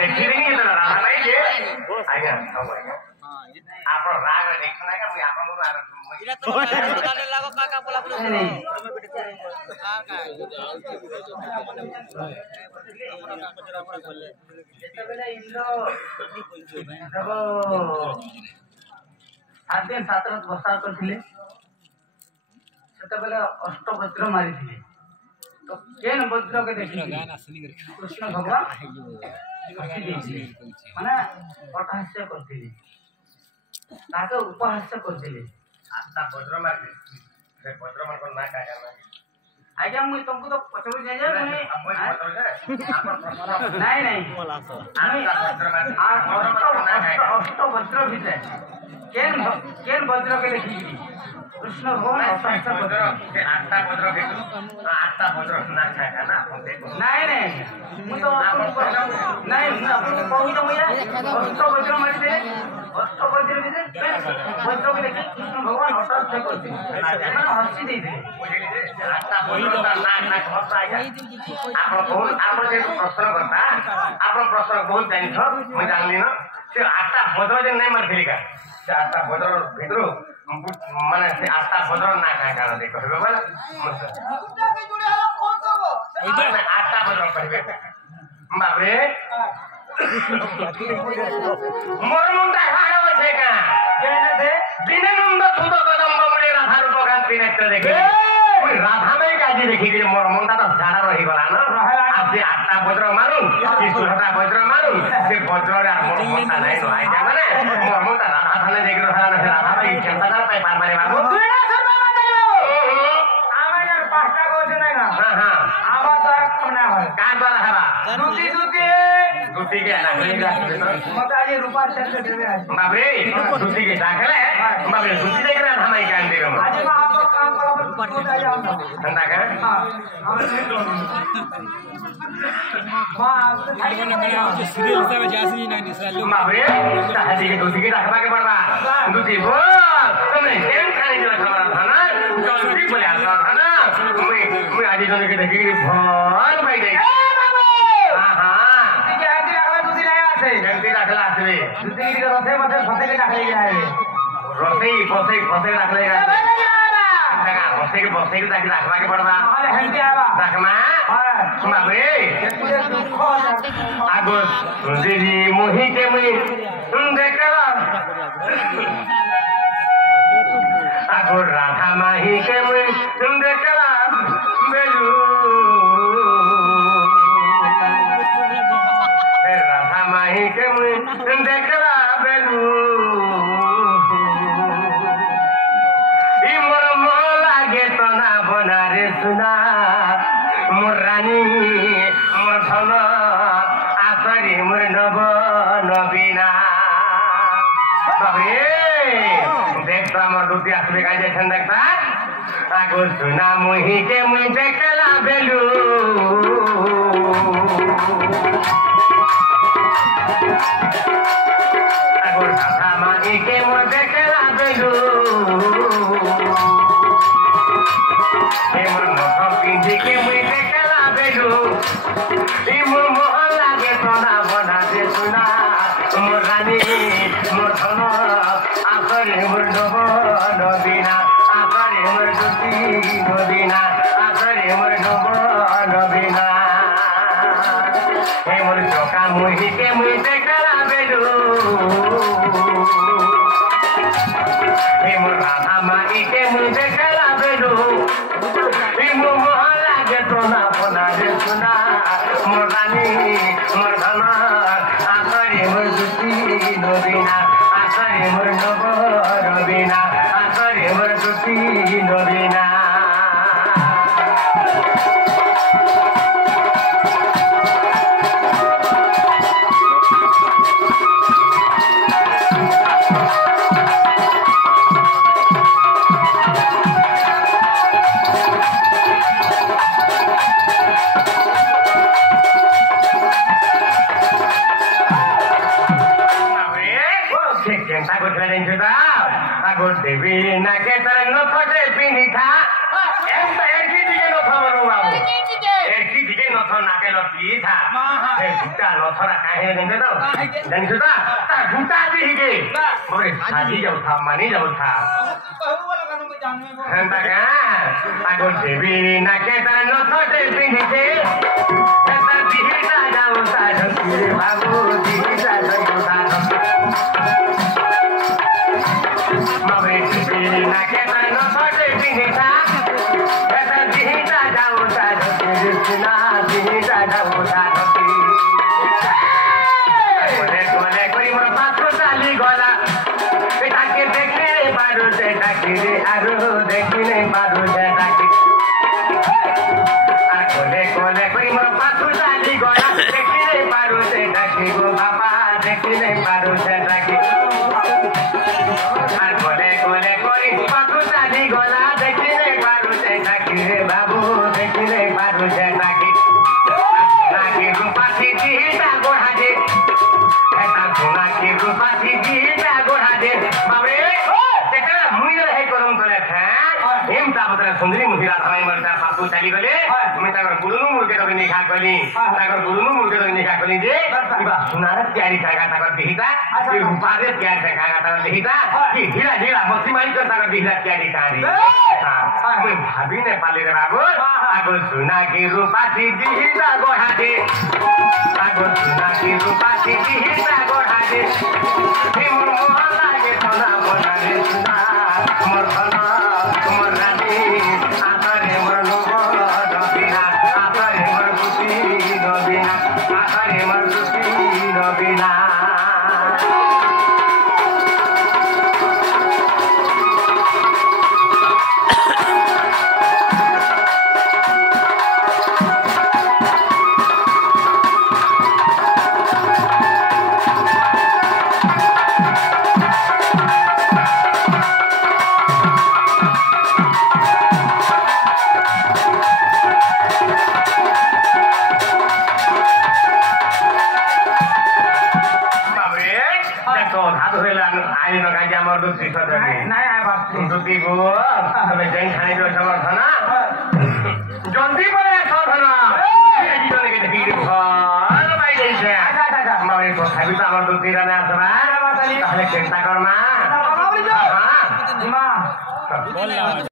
ଦେଖିନି ତ ରାଧା ଭାଇ ଯେ ଆଜ୍ଞା ସବୁ ଆଜ୍ଞା ଆପଣ ରାଗ ଦେଖୁ ନା ମୁଁ ଆପଣଙ୍କୁ ଏଟା ତ ତାଲେ ଲାଗ କାକା ପଲା ପଲା ଯେତେବେଳେ ଇନ୍ଦ୍ର ଆଦ୍ୟ ସାତର ବର୍ଷା କରିଥିଲେ ସେତେବେଳେ ଅଷ୍ଟବଜ୍ର ମାରିଥିଲେ तो केन वज्र के देखि कृष्ण भगवान माने पटहास्य करथिले ताके उपहास्य करथिले आता वज्र मारले से वज्र मार को ना का करना आज्ञा मुई तुमको तो पछोड़ जाय जे मुई नहीं नहीं अष्ट वज्र भितर केन वज्र के देखि कृष्ण भगवान अष्ट वज्र के आठटा वज्र के आठटा वज्र ना खाया ना नहीं नहीं मुई तो नहीं मैं आपको कहूं तो मुझे अष्ट वज्र मारी दे अष्ट वज्र भितर वज्र के देखि कृष्ण भगवान अष्ट करते माने हंसी दे दे आठटा वज्र ना ना खस आया आपण जे प्रश्न करता आपण प्रश्न बहुत जानि छ मैं जानली न से आठटा वज्र जे नहीं मारथिली का से आठटा वज्र भितरो माने से आठटा वज्र ना खाए कारण दे कहबे बोला आठटा वज्र कहबे बाबरे मोर मुंडा खाड़ो छे का केने से बिना नंद सुद कदम बमले राधा रूप कांति नेत्र देखे कोई राधा में काजी देखि के मोर मुंडा तो झाड़ा रही गला न आज से आठटा वज्र मारू कि 16टा वज्र मारू से वज्र रे मोर मुंडा नहीं न आइ जा माने मोर मुंडा राधा थाने देख रहा न राधा भाई चिंता कर पाए पार मारे बाबू तुइना सब मारे बाबू आमे यार पास्ता को छ नहीं ना हां हां आवा तो कोना है का द्वारा हवा दुती के ना मत आज रूपा से देवे बाबरे दुती के दाखले बाबरे दुती देख रहा हम कान दे हम आज में आप काम करो रूपा से जाओ ठंडा का हां हम सीरियल सब जासी नहीं निसरा लोग बाबरे शादी के दुती के रखबा के पड़बा दुती बोल तुमने केन खाने जो हमारा खाना जल्दी बोले आता खाना मैं आज जोने के देखी भर भाई देख हां हां ठीक है आदि रखला दुती नहीं आसे जल्दी रखला आसे दुती के रथे मथे फते के रख ले जाए रथे फते रख ले जाए जगह बसे के रखबा के पड़बा हां हेंती आबा रखमा बाबरे आगो दीदी मोही के मुई देखला आगो राधा माही के मुई देखला बेलू राधा माही के मुई देखला बेलू ई मोर लागे तो ना बना रे सुना मोर रानी मोर धन आसरी मोर नव नबीना बाबरे देख तो मोर दुती आसबे काजे छन देखता आगो सुना मोही के मुई देखला बेलू आगो राधा माई के मुई देखला बेलू हे मोर नख पिंधी के मुई देखला बेलू ई मोर मोहन लागे सोना बना दे सुना मोर रानी मोर धन आखरे मोर नव नबीना आखरे मोर दुती नबीना आखरे मोर नव नबीना हे मोर चोका मुही के मुई देखला बेलू हे मोर राधा माई के मुई देखला बेलू ई मोर मोहन लागे सोना बना दे सुना मोर रानी मोर धन आखरे मोर दुती नबीना आखरे मोर नव नबीना आखरे मोर दुती नबीना देवी ना के तरह न फटे पिनी था एक तो एक ही दिखे न था मरो बाबू एक ही दिखे न था ना के लती था जुटा नथरा काहे देंगे तो जानछु त ता जुटा दी हिगे मरे साजी जाउ था मानी जाउ था हंता का आगो देवी ना के तारा नथटे पिंधे एता दिहिता जाउ ता ढके बाबू दिहिता जाउ ता मरे देवी ना के तारा नथटे पिंधे एता दिहिता जाउ ता ढके कृष्णा दिहिता जाउ ता ढके कोले कोले कोई मोर पाछो चाली गला एटाके देखले बारु सेटाके रे आरु देखिने बारु सेटाके आ कोले कोले कोई मोर पाछो चाली गला देखले बारु सेटाके गो बाबा देखिने बारु सेटाके आ कोले कोले कोई पाछो चाली गला देखले बारु सेटाके रे बाबू देखिने बारु सेटाके नाके रूपासी दिहिता गोहाजे एता सोना के रूपासी दिहिता गोहाजे बाबरे देखला मुई रहे करम तले था हेम तापतरा सुंदरी मुहिरा थाई मरता पापू चली गले मैं ताकर गुरुनु मुर्गे तो निखा कली ताकर गुरुनु मुर्गे तो निखा कली जे इबा सुनार तयारी जागा ताकर दिहिता ये रूपारे तयारी जागा ताकर दिहिता कि हीरा हीरा मक्सिमाइज कर ताकर दिहिता तयारी तारी मैं भाभी ने पाले रे बाबू आगो सुना के रूपासी दिहिता गोहाजे आगो सुना के रूपासी दिहिता गोहाजे मोर मोहन लागे तना बना रे सुना मोर धना मोर रानी आतारे मोर लोगो दबिना आतारे मोर बुद्धि दबिना आतारे मोर बुद्धि दबिना দুটি গো তবে জেন খানে দিও সমর্থনা জলদি পরে সাধনা এই জনে কে ভিড় ভাল ভাই দেইছে আচ্ছা আচ্ছা মারে তো খাবি তো আমার দুটি রানে আসবা তাহলে চিন্তা কর মা বাবা বলি তো মা बोल